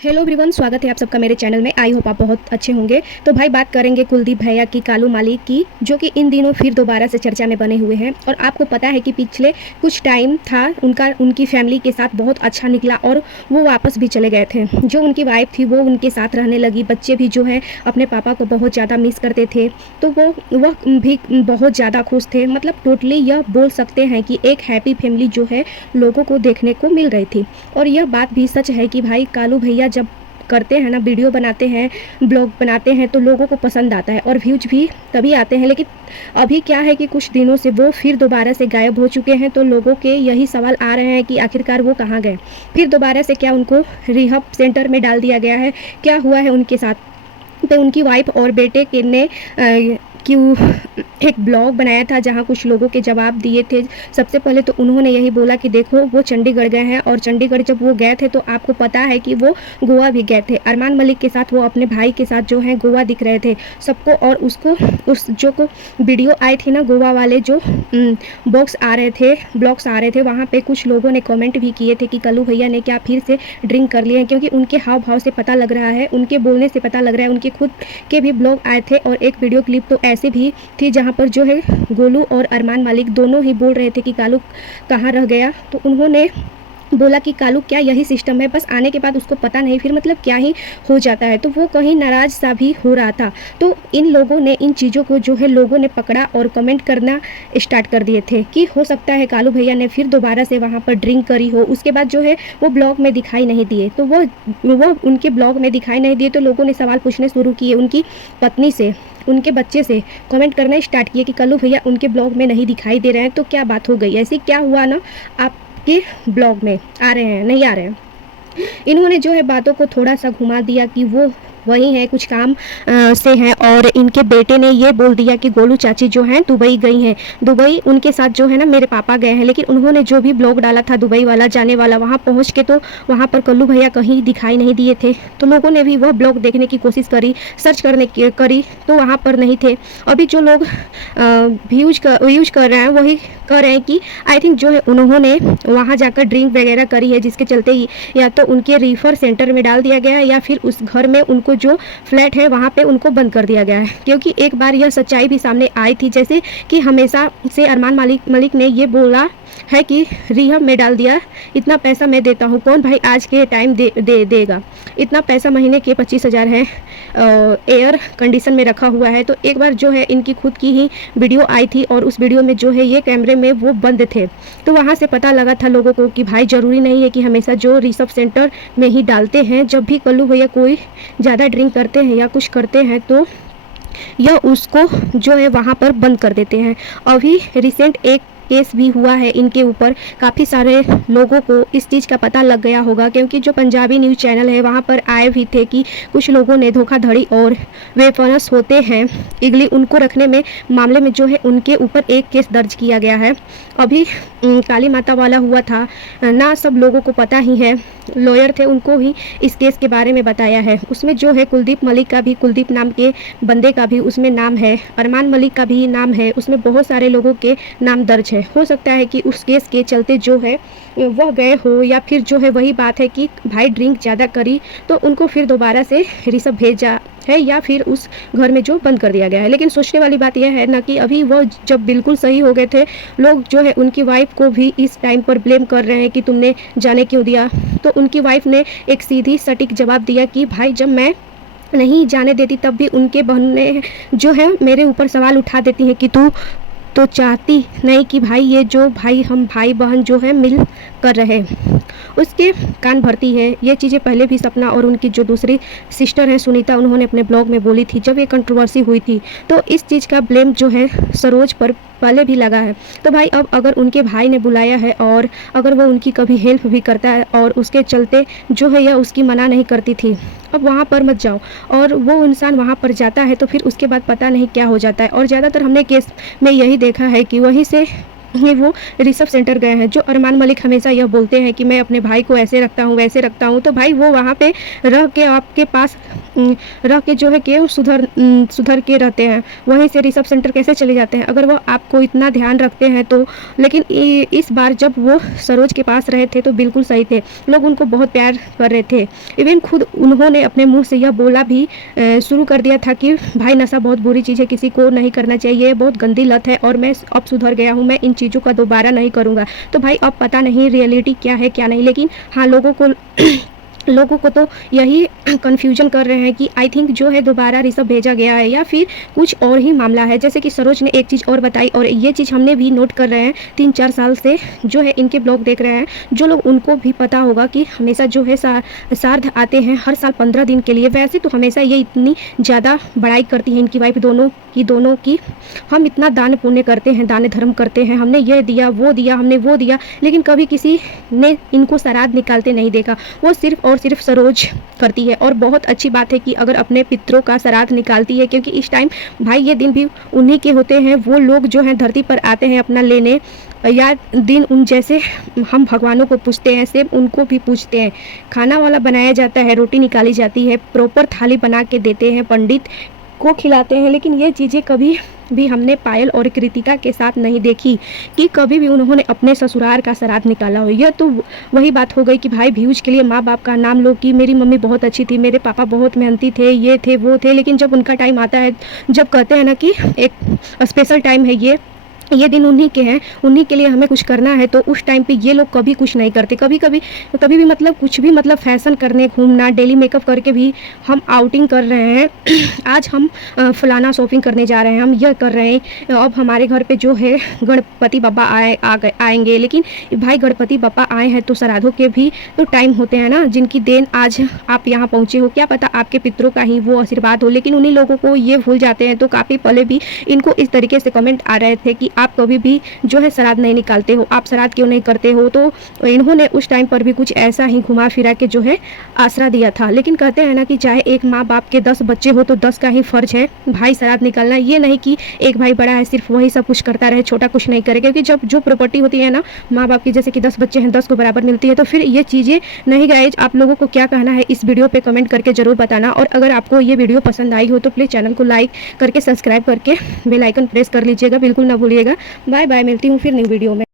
Hello everyone, स्वागत है आप सबका मेरे चैनल में। आई होप आप बहुत अच्छे होंगे। तो भाई बात करेंगे कुलदीप भैया की, कालू मालिक की, जो कि इन दिनों फिर दोबारा से चर्चा में बने हुए हैं। और आपको पता है कि पिछले कुछ टाइम था उनकी फैमिली के साथ बहुत अच्छा निकला और वो वापस भी चले गए थे। जो उनकी वाइफ थी वो उनके साथ रहने लगी, बच्चे भी जो है अपने पापा को बहुत ज़्यादा मिस करते थे, तो वह भी बहुत ज़्यादा खुश थे। मतलब टोटली यह बोल सकते हैं कि एक हैप्पी फैमिली जो है लोगों को देखने को मिल रही थी। और यह बात भी सच है कि भाई कालू भैया जब करते हैं ना, वीडियो बनाते हैं, ब्लॉग बनाते हैं, तो लोगों को पसंद आता है और व्यूज भी तभी आते हैं। लेकिन अभी क्या है कि कुछ दिनों से वो फिर दोबारा से गायब हो चुके हैं। तो लोगों के यही सवाल आ रहे हैं कि आखिरकार वो कहाँ गए, फिर दोबारा से क्या उनको रिहब सेंटर में डाल दिया गया है, क्या हुआ है उनके साथ। तो उनकी वाइफ और बेटे के ने कि एक ब्लॉग बनाया था जहां कुछ लोगों के जवाब दिए थे। सबसे पहले तो उन्होंने यही बोला कि देखो वो चंडीगढ़ गए हैं, और चंडीगढ़ जब वो गए थे तो आपको पता है कि वो गोवा भी गए थे। अरमान मलिक के साथ वो अपने भाई के साथ जो है गोवा दिख रहे थे सबको। और उसको उस जो को वीडियो आई थी ना, गोवा वाले जो ब्लॉग्स आ रहे थे, वहाँ पे कुछ लोगों ने कमेंट भी किए थे कि कल्लू भैया ने क्या फिर से ड्रिंक कर लिए हैं, क्योंकि उनके हाव भाव से पता लग रहा है, उनके बोलने से पता लग रहा है। उनके खुद के भी ब्लॉग आए थे और एक वीडियो क्लिप तो ऐसे भी थी जहाँ पर जो है गोलू और अरमान मलिक दोनों ही बोल रहे थे कि कालू कहाँ रह गया। तो उन्होंने बोला कि कालू क्या यही सिस्टम है, बस आने के बाद उसको पता नहीं फिर मतलब क्या ही हो जाता है। तो वो कहीं नाराज़ सा भी हो रहा था। तो इन लोगों ने इन चीज़ों को जो है लोगों ने पकड़ा और कमेंट करना स्टार्ट कर दिए थे कि हो सकता है कालू भैया ने फिर दोबारा से वहाँ पर ड्रिंक करी हो। उसके बाद जो है वो ब्लॉग में दिखाई नहीं दिए, तो वो उनके ब्लॉग में दिखाई नहीं दिए। तो लोगों ने सवाल पूछने शुरू किए उनकी पत्नी से, उनके बच्चे से, कमेंट करना स्टार्ट किए कि कल्लू भैया उनके ब्लॉग में नहीं दिखाई दे रहे हैं, तो क्या बात हो गई, ऐसे क्या हुआ ना आपके ब्लॉग में आ रहे हैं, नहीं आ रहे हैं। इन्होंने जो है बातों को थोड़ा सा घुमा दिया कि वो वही है, कुछ काम से हैं। और इनके बेटे ने ये बोल दिया कि गोलू चाची जो हैं दुबई गई हैं, दुबई उनके साथ जो है ना मेरे पापा गए हैं। लेकिन उन्होंने जो भी ब्लॉग डाला था दुबई वाला जाने वाला, वहाँ पहुँच के तो वहाँ पर कल्लू भैया कहीं दिखाई नहीं दिए थे। तो लोगों ने भी वह ब्लॉग देखने की कोशिश करी, सर्च करने की करी, तो वहाँ पर नहीं थे। अभी जो लोग यूज कर रहे हैं वही कह रहे हैं कि आई थिंक जो है उन्होंने वहाँ जाकर ड्रिंक वगैरह करी है, जिसके चलते ही या तो उनके रिफर सेंटर में डाल दिया गया है, या फिर उस घर में उनको जो फ्लैट है वहाँ पे उनको बंद कर दिया गया है। क्योंकि एक बार यह सच्चाई भी सामने आई थी, जैसे कि हमेशा से अरमान मलिक ने ये बोला है कि रिहब में डाल दिया, इतना पैसा मैं देता हूँ, कौन भाई आज के टाइम देगा इतना पैसा, महीने के 25,000 है, एयर कंडीशन में रखा हुआ है। तो एक बार जो है इनकी खुद की ही वीडियो आई थी और उस वीडियो में जो है ये कैमरे में वो बंद थे। तो वहाँ से पता लगा था लोगों को कि भाई ज़रूरी नहीं है कि हमेशा जो रिसर्व सेंटर में ही डालते हैं। जब भी कल्लू भैया कोई ज़्यादा ड्रिंक करते हैं या कुछ करते हैं तो यह उसको जो है वहाँ पर बंद कर देते हैं। अभी रिसेंट एक केस भी हुआ है इनके ऊपर, काफ़ी सारे लोगों को इस चीज़ का पता लग गया होगा, क्योंकि जो पंजाबी न्यूज़ चैनल है वहाँ पर आए भी थे कि कुछ लोगों ने धोखाधड़ी और वेफनस होते हैं इगली, उनको रखने में मामले में जो है उनके ऊपर एक केस दर्ज किया गया है। अभी काली माता वाला हुआ था ना, सब लोगों को पता ही है, लॉयर थे उनको भी इस केस के बारे में बताया है। उसमें जो है कुलदीप मलिक का भी, कुलदीप नाम के बंदे का भी उसमें नाम है, अरमान मलिक का भी नाम है, उसमें बहुत सारे लोगों के नाम दर्ज है। हो सकता है कि उस केस के चलते जो है वह गए हो, या फिर जो है वही बात है कि भाई ड्रिंक ज़्यादा करी तो उनको फिर दोबारा से रिसब भेजा है, या फिर उस घर में जो बंद कर दिया गया है। लेकिन सोचने वाली बात यह है ना कि अभी वो जब बिल्कुल सही हो गए थे, लोग जो है उनकी वाइफ को भी इस टाइम पर ब्लेम कर रहे हैं कि तुमने जाने क्यों दिया। तो उनकी वाइफ ने एक सीधी सटीक जवाब दिया कि भाई जब मैं नहीं जाने देती तब भी उनके बहनें जो है मेरे ऊपर सवाल उठा देती हैं कि तू तो चाहती नहीं कि भाई ये जो भाई हम भाई बहन जो है मिल कर रहे, उसके कान भरती है। ये चीज़ें पहले भी सपना और उनकी जो दूसरी सिस्टर है सुनीता, उन्होंने अपने ब्लॉग में बोली थी जब ये कंट्रोवर्सी हुई थी। तो इस चीज़ का ब्लेम जो है सरोज पर पहले भी लगा है। तो भाई अब अगर उनके भाई ने बुलाया है और अगर वो उनकी कभी हेल्प भी करता है और उसके चलते जो है यह उसकी मना नहीं करती थी, अब वहाँ पर मत जाओ, और वो इंसान वहाँ पर जाता है तो फिर उसके बाद पता नहीं क्या हो जाता है। और ज़्यादातर हमने केस में यही देखा है कि वहीं से वो रिसर्च सेंटर गए हैं। जो अरमान मलिक हमेशा यह बोलते हैं कि मैं अपने भाई को ऐसे रखता हूँ वैसे रखता हूँ, तो भाई वो वहाँ पे रह के आपके पास रह के जो है कि सुधर के रहते हैं, वहीं से ऋषभ सेंटर कैसे चले जाते हैं अगर वो आपको इतना ध्यान रखते हैं तो। लेकिन इस बार जब वो सरोज के पास रहे थे तो बिल्कुल सही थे, लोग उनको बहुत प्यार कर रहे थे। इवन खुद उन्होंने अपने मुंह से यह बोला भी शुरू कर दिया था कि भाई नशा बहुत बुरी चीज़ है, किसी को नहीं करना चाहिए, बहुत गंदी लत है और मैं अब सुधर गया हूँ, मैं इन चीज़ों का दोबारा नहीं करूँगा। तो भाई अब पता नहीं रियलिटी क्या है क्या नहीं, लेकिन हाँ लोगों को तो यही कन्फ्यूजन कर रहे हैं कि आई थिंक जो है दोबारा ऋषभ भेजा गया है या फिर कुछ और ही मामला है। जैसे कि सरोज ने एक चीज़ और बताई और ये चीज़ हमने भी नोट कर रहे हैं 3-4 साल से जो है इनके ब्लॉग देख रहे हैं जो लोग, उनको भी पता होगा कि हमेशा जो है सार्ध आते हैं हर साल 15 दिन के लिए। वैसे तो हमेशा ये इतनी ज़्यादा बड़ाई करती है इनकी वाइफ दोनों की हम इतना दान पुण्य करते हैं, दान धर्म करते हैं, हमने ये दिया वो दिया, हमने वो दिया, लेकिन कभी किसी ने इनको श्राद्ध निकालते नहीं देखा। वो सिर्फ और सिर्फ सरोज करती है और बहुत अच्छी बात है कि अगर अपने पितरों का श्राद्ध निकालती है, क्योंकि इस टाइम भाई ये दिन भी उन्हीं के होते हैं। वो लोग जो हैं धरती पर आते हैं अपना लेने, या दिन उन जैसे हम भगवानों को पूछते हैं सेम उनको भी पूछते हैं। खाना वाला बनाया जाता है, रोटी निकाली जाती है, प्रॉपर थाली बना के देते हैं, पंडित को खिलाते हैं। लेकिन ये चीज़ें कभी भी हमने पायल और कृतिका के साथ नहीं देखी कि कभी भी उन्होंने अपने ससुराल का श्राद्ध निकाला हो। यह तो वही बात हो गई कि भाई व्यूज के लिए माँ बाप का नाम लो कि मेरी मम्मी बहुत अच्छी थी, मेरे पापा बहुत मेहनती थे, ये थे वो थे, लेकिन जब उनका टाइम आता है, जब कहते हैं ना कि एक स्पेशल टाइम है, ये दिन उन्हीं के हैं, उन्हीं के लिए हमें कुछ करना है, तो उस टाइम पे ये लोग कभी कुछ नहीं करते। कभी भी मतलब कुछ भी मतलब फैशन करने घूमना, डेली मेकअप करके भी हम आउटिंग कर रहे हैं आज हम फलाना शॉपिंग करने जा रहे हैं, हम यह कर रहे हैं, अब हमारे घर पे जो है गणपति बाबा आएंगे। लेकिन भाई गणपति बाबा आए हैं तो श्राद्धों के भी तो टाइम होते हैं ना, जिनकी देन आज आप यहाँ पहुँचे हो, क्या पता आपके पितरों का ही वो आशीर्वाद हो। लेकिन उन्हीं लोगों को ये भूल जाते हैं। तो काफ़ी पहले भी इनको इस तरीके से कमेंट आ रहे थे कि आप कभी भी जो है श्राद्ध नहीं निकालते हो, आप श्राद्ध क्यों नहीं करते हो। तो इन्होंने उस टाइम पर भी कुछ ऐसा ही घुमा फिरा के जो है आसरा दिया था। लेकिन कहते हैं ना कि चाहे एक माँ बाप के 10 बच्चे हो तो 10 का ही फर्ज है भाई श्राद्ध निकालना। ये नहीं कि एक भाई बड़ा है सिर्फ वही सब कुछ करता रहे, छोटा कुछ नहीं करे, क्योंकि जब जो प्रॉपर्टी होती है ना माँ बाप की, जैसे कि 10 बच्चे हैं 10 को बराबर मिलती है, तो फिर ये चीज़ें नहीं। गाइज आप लोगों को क्या कहना है इस वीडियो पे कमेंट करके जरूर बताना। और अगर आपको ये वीडियो पसंद आई हो तो प्लीज़ चैनल को लाइक करके सब्सक्राइब करके बेल आइकन प्रेस कर लीजिएगा, बिल्कुल ना भूलिएगा। बाय बाय, मिलती हूँ फिर न्यू वीडियो में।